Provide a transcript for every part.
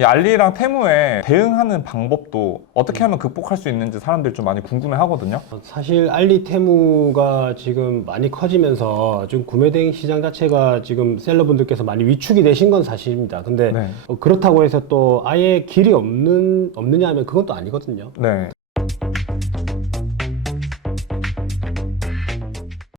이 알리랑 테무에 대응하는 방법도 어떻게 하면 극복할 수 있는지 사람들이 좀 많이 궁금해 하거든요. 사실 알리 테무가 지금 많이 커지면서 좀 구매 대행 시장 자체가 지금 셀러분들께서 많이 위축이 되신 건 사실입니다. 근데 네. 어, 그렇다고 해서 또 아예 길이 없는 없느냐 하면 그건 또 아니거든요. 네.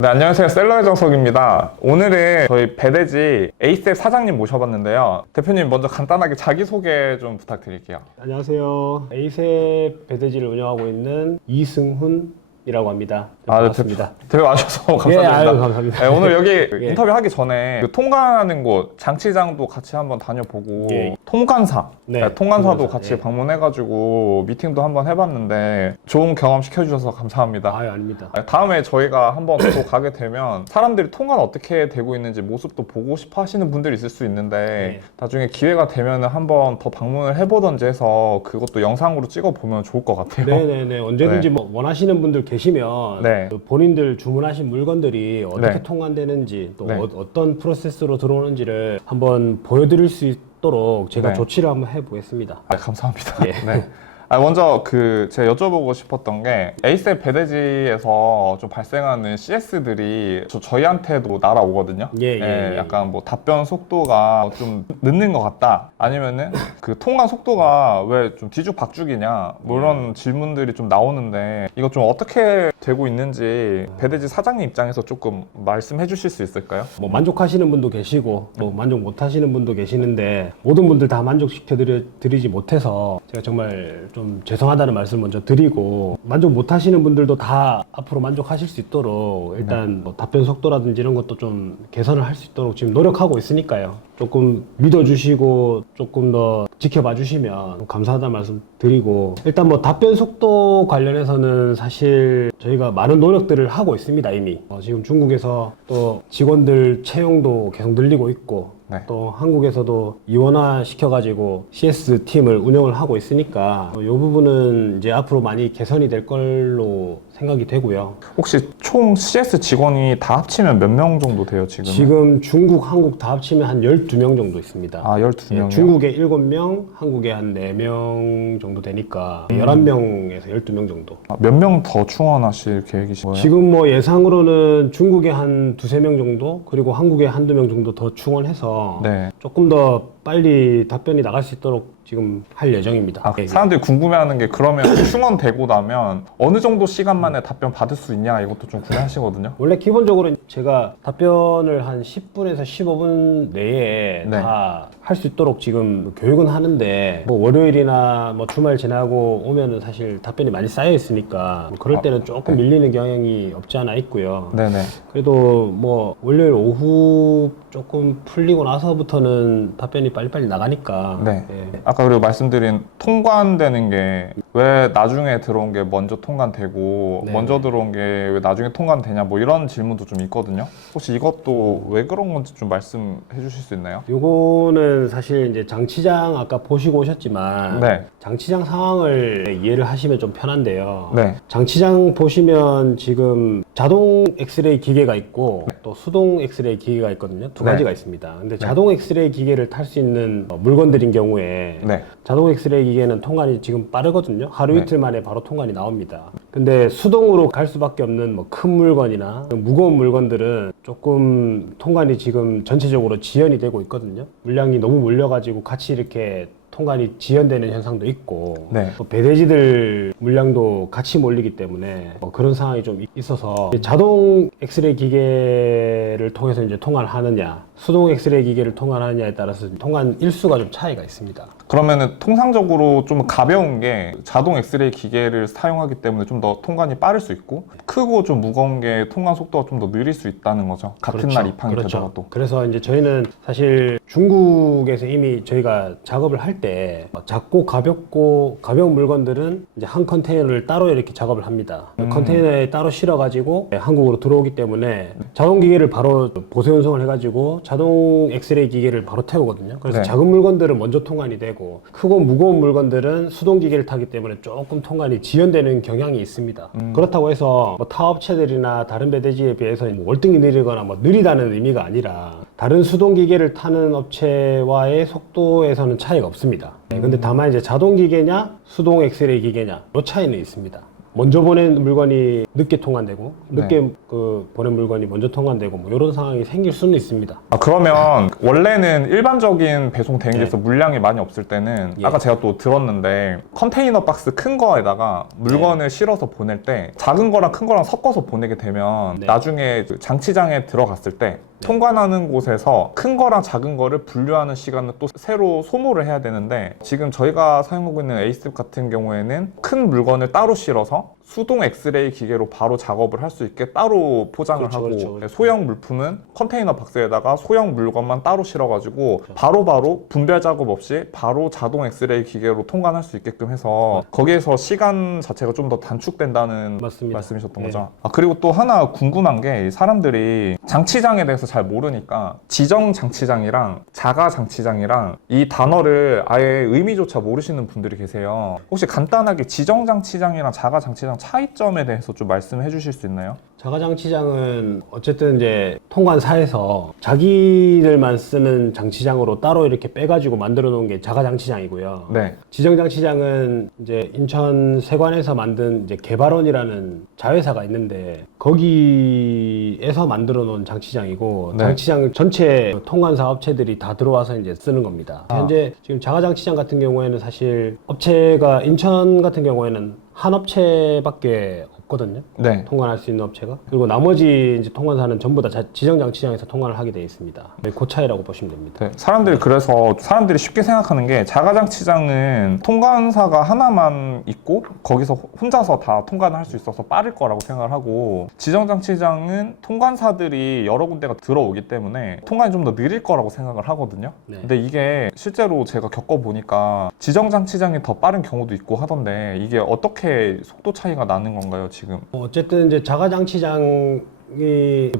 네, 안녕하세요. 셀러의 정석입니다. 오늘은 저희 배대지 에이셉 사장님 모셔봤는데요. 대표님 먼저 간단하게 자기소개 좀 부탁드릴게요. 안녕하세요. 에이셉 배대지를 운영하고 있는 이승훈 이라고 합니다. 네, 아, 반갑습니다. 대표 와주셔서 예, 감사드립니다. 아유, 감사합니다. 네, 오늘 여기 예. 인터뷰 하기 전에 그 통관하는 곳 장치장도 같이 한번 다녀보고 예. 통관사, 네, 네, 통관사도 통관사, 같이 예. 방문해가지고 미팅도 한번 해봤는데 좋은 경험 시켜주셔서 감사합니다. 아유, 아닙니다. 아, 다음에 저희가 한번 또 가게 되면 사람들이 통관 어떻게 되고 있는지 모습도 보고 싶어 하시는 분들이 있을 수 있는데 네. 나중에 기회가 되면 한번 더 방문을 해보던지 해서 그것도 영상으로 찍어보면 좋을 것 같아요. 네네네 언제든지 네. 뭐 원하시는 분들 계시면 네. 그 본인들 주문하신 물건들이 어떻게 네. 통관되는지 또 네. 어, 떤 프로세스로 들어오는지를 한번 보여드릴 수 있도록 제가 네. 조치를 한번 해보겠습니다. 아, 감사합니다. 예. 네. 아, 먼저 그 제가 여쭤보고 싶었던 게 에이셉 배대지에서 좀 발생하는 CS들이 저 희한테도 날아오거든요. 예, 예, 예. 약간 뭐 답변 속도가 좀 늦는 것 같다. 아니면은 그 통관 속도가 왜 좀 뒤죽박죽이냐. 뭐 예. 이런 질문들이 좀 나오는데 이거 좀 어떻게 되고 있는지 배대지 사장님 입장에서 조금 말씀해 주실 수 있을까요? 뭐 만족하시는 분도 계시고 또 만족 못 하시는 분도 계시는데 모든 분들 다 만족시켜 드리, 드리지 못해서 제가 정말 좀 죄송하다는 말씀을 먼저 드리고 만족 못 하시는 분들도 다 앞으로 만족하실 수 있도록 일단 뭐 답변 속도라든지 이런 것도 좀 개선을 할 수 있도록 지금 노력하고 있으니까요. 조금 믿어주시고 조금 더 지켜봐 주시면 감사하다는 말씀 드리고 일단 뭐 답변 속도 관련해서는 사실 저희가 많은 노력들을 하고 있습니다 이미 어, 지금 중국에서 또 직원들 채용도 계속 늘리고 있고 네. 또 한국에서도 이원화 시켜가지고 CS 팀을 운영을 하고 있으니까 이 부분은 이제 앞으로 많이 개선이 될 걸로 생각이 되고요. 혹시 총 CS 직원이 다 합치면 몇 명 정도 돼요, 지금? 지금 중국, 한국 다 합치면 한 12명 정도 있습니다. 아, 12명이요? 예, 중국에 7명, 한국에 한 4명 정도 되니까 음. 11명에서 12명 정도. 몇명 더 충원하실 계획이신 거예요? 지금 뭐 예상으로는 중국에 한 두세 명 정도, 그리고 한국에 한두 명 정도 더 충원해서 네. 조금 더 빨리 답변이 나갈 수 있도록 지금 할 예정입니다. 아, 예, 예. 사람들이 궁금해하는 게 그러면 충원 되고 나면 어느 정도 시간 만에 답변 받을 수 있냐 이것도 좀 궁금하시거든요. 원래 기본적으로 제가 답변을 한 10분에서 15분 내에 네. 다 할 수 있도록 지금 교육은 하는데 뭐 월요일이나 뭐 주말 지나고 오면은 사실 답변이 많이 쌓여 있으니까 뭐 그럴 아, 때는 조금 밀리는 경향이 없지 않아 있고요. 네네. 그래도 뭐 월요일 오후 조금 풀리고 나서부터는 답변이 빨리빨리 나가니까 네. 예. 아까 그리고 말씀드린 통관되는 게 왜 나중에 들어온 게 먼저 통관되고 네. 먼저 들어온 게 왜 나중에 통관되냐 뭐 이런 질문도 좀 있거든요. 혹시 이것도 왜 그런 건지 좀 말씀해 주실 수 있나요? 요거는 사실 이제 장치장 아까 보시고 오셨지만 네. 장치장 상황을 이해를 하시면 좀 편한데요. 네. 장치장 보시면 지금 자동 엑스레이 기계가 있고 또 수동 엑스레이 기계가 있거든요. 두 네. 가지가 있습니다. 근데 자동 엑스레이 기계를 탈 수 있는 어, 물건들인 경우에 네. 자동 엑스레이 기계는 통관이 지금 빠르거든요. 하루 네. 이틀 만에 바로 통관이 나옵니다. 근데 수동으로 갈 수밖에 없는 뭐 큰 물건이나 무거운 물건들은 조금 통관이 지금 전체적으로 지연이 되고 있거든요. 물량이 너무 몰려가지고 같이 이렇게 통관이 지연되는 현상도 있고 네. 또 배대지들 물량도 같이 몰리기 때문에 뭐 그런 상황이 좀 있어서 자동 엑스레이 기계를 통해서 이제 통관을 하느냐 수동 엑스레이 기계를 통관하느냐에 따라서 통관 일수가 좀 차이가 있습니다. 그러면은 통상적으로 좀 가벼운 게 자동 엑스레이 기계를 사용하기 때문에 좀 더 통관이 빠를 수 있고 크고 좀 무거운 게 통관 속도가 좀 더 느릴 수 있다는 거죠. 같은 그렇죠. 날 입항이 되더라도. 그래서 이제 저희는 사실 중국에서 이미 저희가 작업을 할 때 작고 가볍고 가벼운 물건들은 이제 한 컨테이너를 따로 이렇게 작업을 합니다. 음. 컨테이너에 따로 실어가지고 한국으로 들어오기 때문에 자동 기계를 바로 보세 운송을 해가지고 자동 엑스레이 기계를 바로 태우거든요. 그래서 네. 작은 물건들은 먼저 통관이 되고 크고 무거운 물건들은 수동 기계를 타기 때문에 조금 통관이 지연되는 경향이 있습니다. 음. 그렇다고 해서 뭐 타업체들이나 다른 배대지에 비해서 뭐 월등히 느리거나 뭐 느리다는 의미가 아니라 다른 수동 기계를 타는 업체와의 속도에서는 차이가 없습니다. 네, 근데 다만 이제 자동 기계냐 수동 엑스레이 기계냐 요 차이는 있습니다. 먼저 보낸 물건이 늦게 통관되고 늦게 그 보낸 물건이 먼저 통관되고 뭐 이런 상황이 생길 수는 있습니다. 아, 그러면 원래는 일반적인 배송 대행지에서 물량이 많이 없을 때는 예. 아까 제가 또 들었는데 컨테이너 박스 큰 거에다가 물건을 실어서 보낼 때 작은 거랑 큰 거랑 섞어서 보내게 되면 네. 나중에 그 장치장에 들어갔을 때 통관하는 곳에서 큰 거랑 작은 거를 분류하는 시간을 또 새로 소모를 해야 되는데 지금 저희가 사용하고 있는 에이스 같은 경우에는 큰 물건을 따로 실어서 수동 엑스레이 기계로 바로 작업을 할 수 있게 따로 포장을 그렇죠, 하고 그렇죠, 그렇죠. 소형 물품은 컨테이너 박스에다가 소형 물건만 따로 실어가지고 바로 바로 분별 작업 없이 바로 자동 엑스레이 기계로 통관할 수 있게끔 해서 거기에서 시간 자체가 좀 더 단축된다는 맞습니다. 말씀이셨던 네. 거죠. 아 그리고 또 하나 궁금한 게 사람들이 장치장에 대해서 잘 모르니까 지정 장치장이랑 자가 장치장이랑 이 단어를 아예 의미조차 모르시는 분들이 계세요. 혹시 간단하게 지정 장치장이랑 자가 장 치장 차이점에 대해서 좀 말씀해 주실 수 있나요? 자가장치장은 어쨌든 이제 통관사에서 자기들만 쓰는 장치장으로 따로 이렇게 빼가지고 만들어 놓은 게 자가장치장이고요. 네. 지정장치장은 이제 인천 세관에서 만든 이제 개발원이라는 자회사가 있는데 거기에서 만들어 놓은 장치장이고 네. 장치장 전체 통관사 업체들이 다 들어와서 이제 쓰는 겁니다. 아. 현재 지금 자가장치장 같은 경우에는 사실 업체가 인천 같은 경우에는 한 업체밖에 없거든요. 네. 통관할 수 있는 업체가 그리고 나머지 이제 통관사는 전부 다 자- 지정장치장에서 통관을 하게 돼 있습니다. 네, 그 차이라고 보시면 됩니다. 네, 사람들이 그래서 사람들이 쉽게 생각하는 게 자가장치장은 통관사가 하나만 있고 거기서 혼자서 다 통관을 할 수 있어서 빠를 거라고 생각을 하고 지정장치장은 통관사들이 여러 군데가 들어오기 때문에 통관이 좀 더 느릴 거라고 생각을 하거든요. 네. 근데 이게 실제로 제가 겪어보니까 지정장치장이 더 빠른 경우도 있고 하던데 이게 어떻게 속도 차이가 나는 건가요, 지금? 뭐 어쨌든 이제 자가장치장이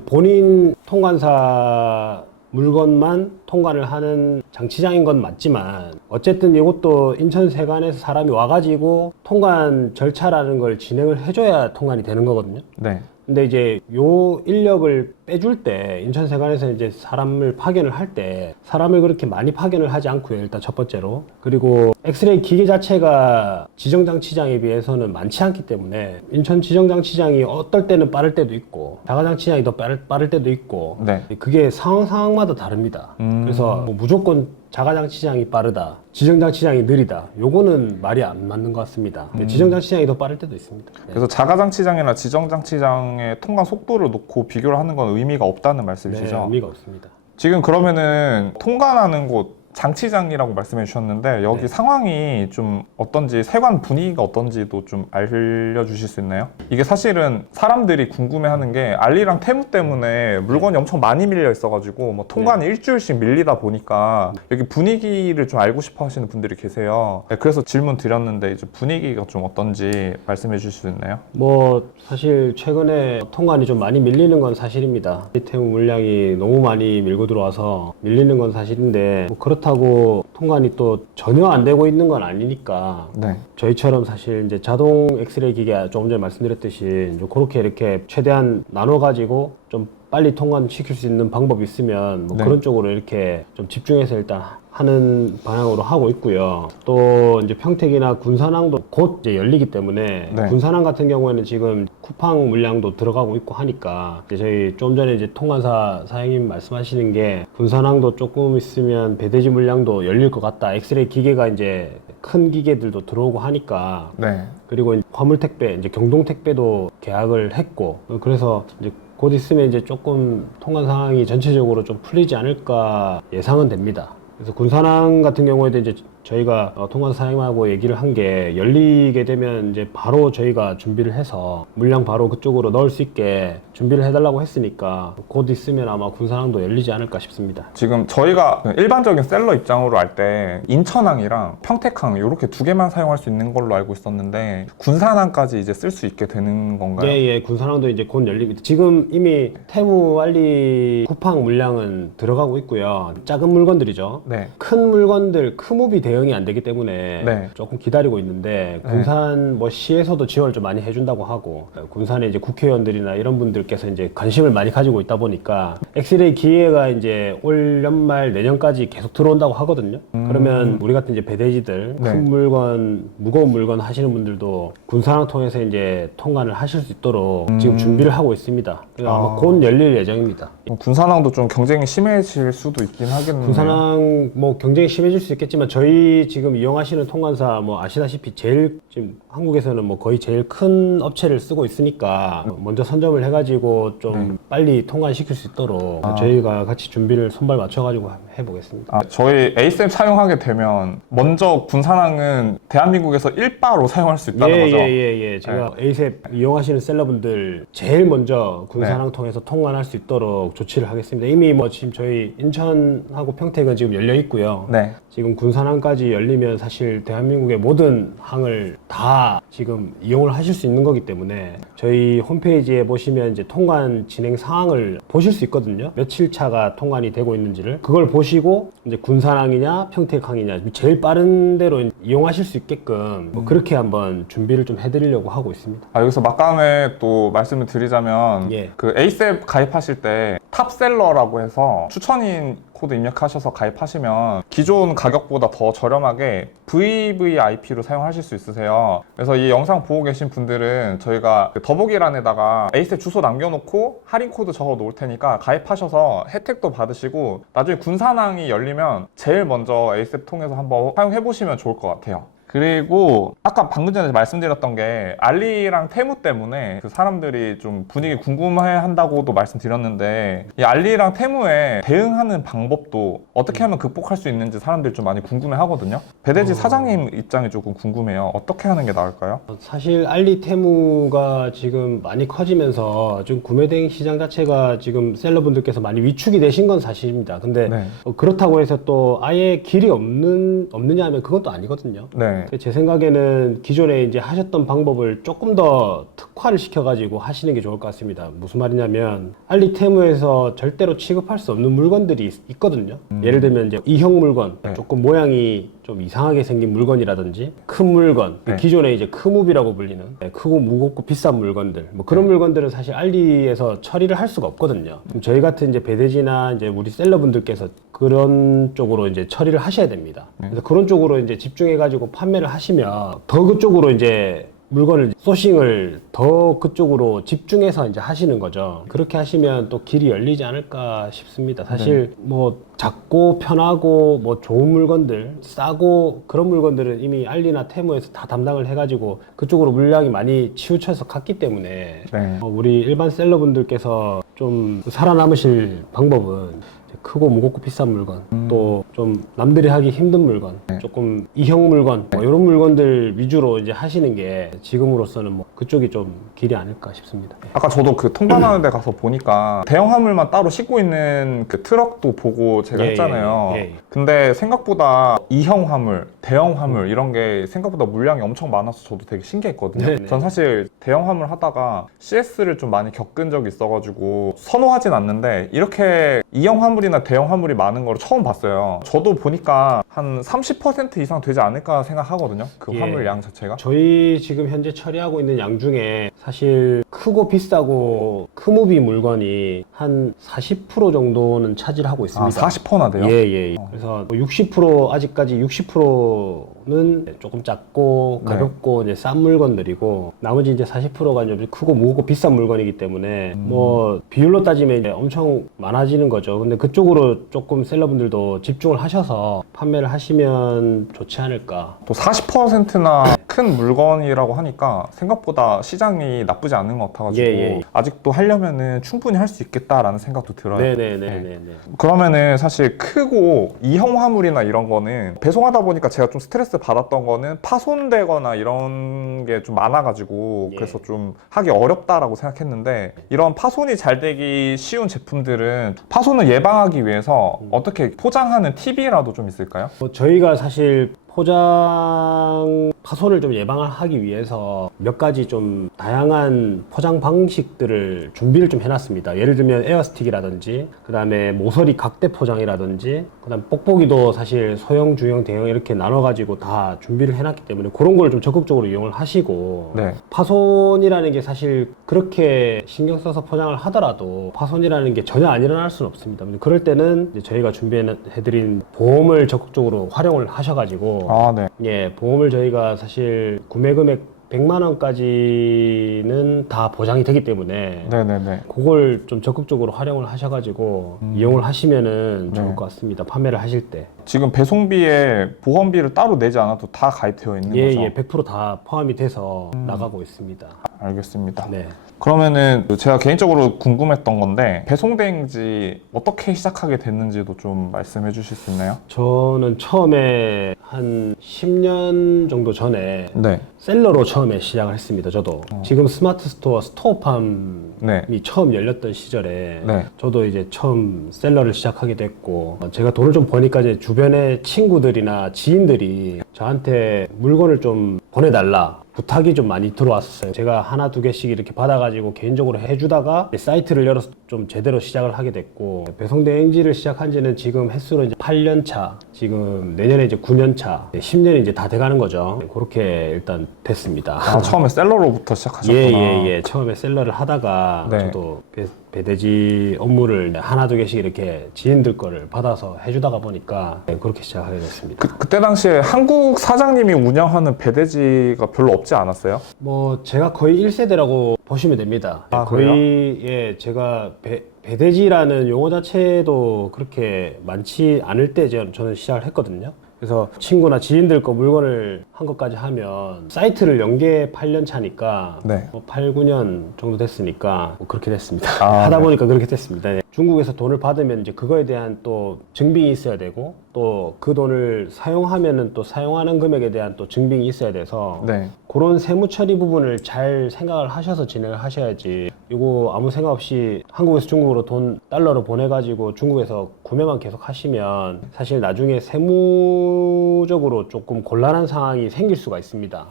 본인 통관사 물건만 통관을 하는 장치장인 건 맞지만 어쨌든 이것도 인천 세관에서 사람이 와가지고 통관 절차라는 걸 진행을 해줘야 통관이 되는 거거든요. 네. 근데 이제 요 인력을 빼줄 때 인천 세관에서 이제 사람을 파견을 할 때 사람을 그렇게 많이 파견을 하지 않고요. 일단 첫 번째로 그리고 엑스레이 기계 자체가 지정 장치장에 비해서는 많지 않기 때문에 인천 지정 장치장이 어떨 때는 빠를 때도 있고 자가 장치장이 더 빠를, 빠를 때도 있고 네. 그게 상황 상황마다 다릅니다. 음. 그래서 뭐 무조건 자가장치장이 빠르다, 지정장치장이 느리다. 요거는 말이 안 맞는 것 같습니다. 음. 지정장치장이 더 빠를 때도 있습니다. 네. 그래서 자가장치장이나 지정장치장의 통관 속도를 놓고 비교를 하는 건 의미가 없다는 네, 말씀이시죠? 의미가 없습니다. 지금 그러면은 통관하는 곳 장치장이라고 말씀해 주셨는데 여기 네. 상황이 좀 어떤지 세관 분위기가 어떤지도 좀 알려주실 수 있나요? 이게 사실은 사람들이 궁금해하는 게 알리랑 테무 때문에 물건이 엄청 많이 밀려 있어가지고 뭐 통관이 일주일씩 밀리다 보니까 여기 분위기를 좀 알고 싶어 하시는 분들이 계세요. 네, 그래서 질문 드렸는데 이제 분위기가 좀 어떤지 말씀해 주실 수 있나요? 뭐 사실 최근에 통관이 좀 많이 밀리는 건 사실입니다. 이태우 물량이 너무 많이 밀고 들어와서 밀리는 건 사실인데 뭐 그렇 다고 통관이 또 전혀 안 되고 있는 건 아니니까 네. 저희처럼 사실 이제 자동 엑스레이 기계 조금 전에 말씀드렸듯이 이제 그렇게 이렇게 최대한 나눠 가지고 좀 빨리 통관시킬 수 있는 방법이 있으면 뭐 네. 그런 쪽으로 이렇게 좀 집중해서 일단 하는 방향으로 하고 있고요. 또 이제 평택이나 군산항도 곧 이제 열리기 때문에 네. 군산항 같은 경우에는 지금 쿠팡 물량도 들어가고 있고 하니까 이제 저희 좀 전에 이제 통관사 사장님 말씀하시는 게 군산항도 조금 있으면 배대지 물량도 열릴 것 같다. 엑스레이 기계가 이제 큰 기계들도 들어오고 하니까 네. 그리고 이제 화물 택배, 이제 경동 택배도 계약을 했고 그래서 이제 곧 있으면 이제 조금 통관 상황이 전체적으로 좀 풀리지 않을까 예상은 됩니다. 그래서 군산항 같은 경우에도 이제 저희가 어, 통관 사장님하고 얘기를 한 게 열리게 되면 이제 바로 저희가 준비를 해서 물량 바로 그쪽으로 넣을 수 있게 준비를 해달라고 했으니까 곧 있으면 아마 군산항도 열리지 않을까 싶습니다. 지금 저희가 일반적인 셀러 입장으로 할 때 인천항이랑 평택항 이렇게 두 개만 사용할 수 있는 걸로 알고 있었는데 군산항까지 이제 쓸 수 있게 되는 건가요? 예, 예, 군산항도 이제 곧 열립니다. 지금 이미 태무 알리 쿠팡 물량은 들어가고 있고요. 작은 물건들이죠. 네. 큰 물건들, 크무비 대 응이 안 되기 때문에 네. 조금 기다리고 있는데 네. 군산 뭐 시에서도 지원을 좀 많이 해준다고 하고 군산에 이제 국회의원들이나 이런 분들께서 이제 관심을 많이 가지고 있다 보니까 엑스레이 기회가 이제 올 연말 내년까지 계속 들어온다고 하거든요. 그러면 우리 같은 이제 배대지들 음. 네. 큰 물건 무거운 물건 하시는 분들도 군산항 통해서 이제 통관을 하실 수 있도록 지금 준비를 하고 있습니다. 아마 음. 아. 곧 열릴 예정입니다. 그럼 군산항도 좀 경쟁이 심해질 수도 있긴 하겠네요. 군산항 뭐 경쟁이 심해질 수 있겠지만 저희 지금 이용하시는 통관사 뭐 아시다시피 제일 지금 한국에서는 뭐 거의 제일 큰 업체를 쓰고 있으니까 먼저 선점을 해가지고 좀 빨리 통관시킬 수 있도록 아. 저희가 같이 준비를 손발 맞춰가지고 해보겠습니다. 아, 저희 에이셈 사용하게 되면 먼저 군산항은 대한민국에서 일바로 사용할 수 있다는 거죠. 네. 예예예 예, 제가 에이셉 이용하시는 셀러분들 제일 먼저 군산항 통해서 통관할 수 있도록 조치를 하겠습니다. 이미 뭐 지금 저희 인천하고 평택은 지금 열려 있고요. 네. 지금 군산항까지 열리면 사실 대한민국의 모든 항을 다 지금 이용을 하실 수 있는 거기 때문에 저희 홈페이지에 보시면 이제 통관 진행 상황을 보실 수 있거든요. 며칠 차가 통관이 되고 있는지를 그걸 보시 고 이제 군산항이냐 평택항이냐 제일 빠른 대로 이용하실 수 있게끔 뭐 그렇게 한번 준비를 좀 해드리려고 하고 있습니다. 아, 여기서 막강에 또 말씀을 드리자면 예. 그 에이셉 가입하실 때 탑셀러라고 해서 추천인 코드 입력하셔서 가입하시면 기존 가격보다 더 저렴하게 VVIP로 사용하실 수 있으세요. 그래서 이 영상 보고 계신 분들은 저희가 그 더보기란에다가 에이셉 주소 남겨놓고 할인 코드 적어 놓을 테니까 가입하셔서 혜택도 받으시고 나중에 군산항이 열리면 제일 먼저 에이셉 통해서 한번 사용해 보시면 좋을 것 같아요. 그리고 아까 방금 전에 말씀드렸던 게 알리랑 테무 때문에 그 사람들이 좀 분위기 궁금해 한다고도 말씀드렸는데 이 알리랑 테무에 대응하는 방법도 어떻게 하면 극복할 수 있는지 사람들이 좀 많이 궁금해 하거든요. 배대지 어. 사장님 입장이 조금 궁금해요. 어떻게 하는 게 나을까요? 사실 알리 테무가 지금 많이 커지면서 지금 구매 대행 시장 자체가 지금 셀러분들께서 많이 위축이 되신 건 사실입니다. 근데 네. 어, 그렇다고 해서 또 아예 길이 없는 없느냐 하면 그것도 아니거든요. 네. 제 생각에는 기존에 이제 하셨던 방법을 조금 더 특화를 시켜가지고 하시는 게 좋을 것 같습니다. 무슨 말이냐면 알리테무에서 절대로 취급할 수 없는 물건들이 있, 있거든요. 예를 들면 이제 이형 물건, 음. 네. 조금 모양이 좀 이상하게 생긴 물건이라든지 큰 물건, 네. 기존에 이제 크무비라고 불리는 네, 크고 무겁고 비싼 물건들, 뭐 그런 네. 물건들은 사실 알리에서 처리를 할 수가 없거든요. 그럼 저희 같은 이제 배대지나 이제 우리 셀러분들께서 그런 쪽으로 이제 처리를 하셔야 됩니다. 네. 그래서 그런 쪽으로 이제 집중해가지고 판매 를 하시면 더 그쪽으로 이제 물건을 소싱을 더 그쪽으로 집중해서 이제 하시는 거죠. 그렇게 하시면 또 길이 열리지 않을까 싶습니다. 사실 뭐 작고 편하고 뭐 좋은 물건들 싸고 그런 물건들은 이미 알리나 테무에서 다 담당을 해가지고 그쪽으로 물량이 많이 치우쳐서 갔기 때문에 네. 어, 우리 일반 셀러분들께서 좀 살아남으실 방법은 크고 무겁고 비싼 물건 또좀 남들이 하기 힘든 물건 조금 이형 물건 뭐 이런 물건들 위주로 이제 하시는 게 지금으로서는 뭐 그쪽이 좀 길이 아닐까 싶습니다. 아까 저도 그 통관하는 데 가서 보니까 대형 화물만 따로 싣고 있는 그 트럭도 보고 제가 예, 했잖아요. 예, 예. 근데 생각보다 이형 화물, 대형 화물 이런 게 생각보다 물량이 엄청 많아서 저도 되게 신기했거든요. 네, 네. 전 사실 대형 화물 하다가 CS를 좀 많이 겪은 적이 있어가지고 선호하진 않는데 이렇게 이형 화물이나 대형 화물이 많은 걸 처음 봤어요. 저도 보니까 한 30% 이상 되지 않을까 생각하거든요. 그 예. 화물 양 자체가. 저희 지금 현재 처리하고 있는 양 중에 사실 크고 비싸고 크무비 물건이 한 40% 정도는 차지하고 아, 있습니다. 40%나 돼요? 예, 예. 예. 그래서 60% 아직까지 60%는 조금 작고 네. 가볍고 이제 싼 물건들이고 나머지 이제 40%가 이제 크고 무겁고 비싼 물건이기 때문에 뭐 비율로 따지면 이제 엄청 많아지는 거죠. 근데 그쪽으로 조금 셀러분들도 집중을 하셔서 판매를 하시면 좋지 않을까. 또 40%나 큰 물건이라고 하니까 생각보다 시장이 나쁘지 않은 것 같아가지고 예, 예. 아직도 하려면은 충분히 할 수 있겠다라는 생각도 들어요. 네, 네, 네, 네, 네. 그러면은 사실 크고 이형 화물이나 이런 거는 배송하다 보니까 제가 좀 스트레스 받았던 거는 파손되거나 이런 게 좀 많아가지고 예. 그래서 좀 하기 어렵다라고 생각했는데 이런 파손이 잘 되기 쉬운 제품들은 파손을 예방하기 위해서 음. 어떻게 포장하는 팁이라도 좀 있을까요? 뭐 저희가 사실 포장 파손을 좀 예방하기 위해서 몇 가지 좀 다양한 포장 방식들을 준비를 좀 해놨습니다. 예를 들면 에어스틱이라든지, 그 다음에 모서리 각대 포장이라든지, 그 다음 뽁뽁이도 사실 소형, 중형, 대형 이렇게 나눠가지고 다 준비를 해놨기 때문에 그런 걸 좀 적극적으로 이용을 하시고, 네. 파손이라는 게 사실 그렇게 신경 써서 포장을 하더라도 파손이라는 게 전혀 안 일어날 수는 없습니다. 그럴 때는 저희가 준비해드린 보험을 적극적으로 활용을 하셔가지고 아, 네. 예, 보험을 저희가 사실 구매 금액 100만 원까지는 다 보장이 되기 때문에 네네네. 그걸 좀 적극적으로 활용을 하셔가지고 이용을 하시면은 좋을 네. 것 같습니다. 판매를 하실 때. 지금 배송비에 보험비를 따로 내지 않아도 다 가입되어 있는 예, 거죠? 예, 100%다 포함이 돼서 나가고 있습니다. 알겠습니다. 네. 그러면은 제가 개인적으로 궁금했던 건데 배송 대행지 어떻게 시작하게 됐는지도 좀 말씀해 주실 수 있나요? 저는 처음에 한 10년 정도 전에 네. 셀러로 처음에 시작을 했습니다. 저도 지금 스마트 스토어 스토어팜이 네. 처음 열렸던 시절에 네. 저도 이제 처음 셀러를 시작하게 됐고 제가 돈을 좀 버니까 이제 주변 의 친구들이나 지인들이 저한테 물건을 좀 보내달라 부탁이 좀 많이 들어왔었어요. 제가 하나 두 개씩 이렇게 받아가지고 개인적으로 해주다가 사이트를 열어서 좀 제대로 시작을 하게 됐고 배송 대 행지를 시작한 지는 지금 횟수로 이제 8년 차, 지금 내년에 이제 9년 차, 10년이 이제 다 돼가는 거죠. 그렇게 일단 됐습니다. 아, 처음에 셀러로부터 시작하셨구나. 예, 예, 예. 처음에 셀러를 하다가 네. 저도 배, 배대지 업무를 하나 두 개씩 이렇게 지인들 거를 받아서 해주다가 보니까 네, 그렇게 시작하게 됐습니다. 그, 그때 당시에 한국 사장님이 운영하는 배대지가 별로 없지 않았어요? 뭐 제가 거의 1세대라고 보시면 됩니다. 아, 거의 예 제가 배, 배대지라는 용어 자체도 그렇게 많지 않을 때 저- 저는 시작을 했거든요. 그래서 친구나 지인들 거 물건을 한 것까지 하면 사이트를 연계 8년 차니까 네. 뭐 8, 9년 정도 됐으니까 뭐 그렇게 됐습니다. 아, 하다 네. 보니까 그렇게 됐습니다. 네. 중국에서 돈을 받으면 이제 그거에 대한 또 증빙이 있어야 되고 또 그 돈을 사용하면은 또 사용하는 금액에 대한 또 증빙이 있어야 돼서 네. 그런 세무 처리 부분을 잘 생각을 하셔서 진행을 하셔야지 이거 아무 생각 없이 한국에서 중국으로 돈 달러로 보내가지고 중국에서 구매만 계속 하시면 사실 나중에 세무적으로 조금 곤란한 상황이 생길 수가 있습니다.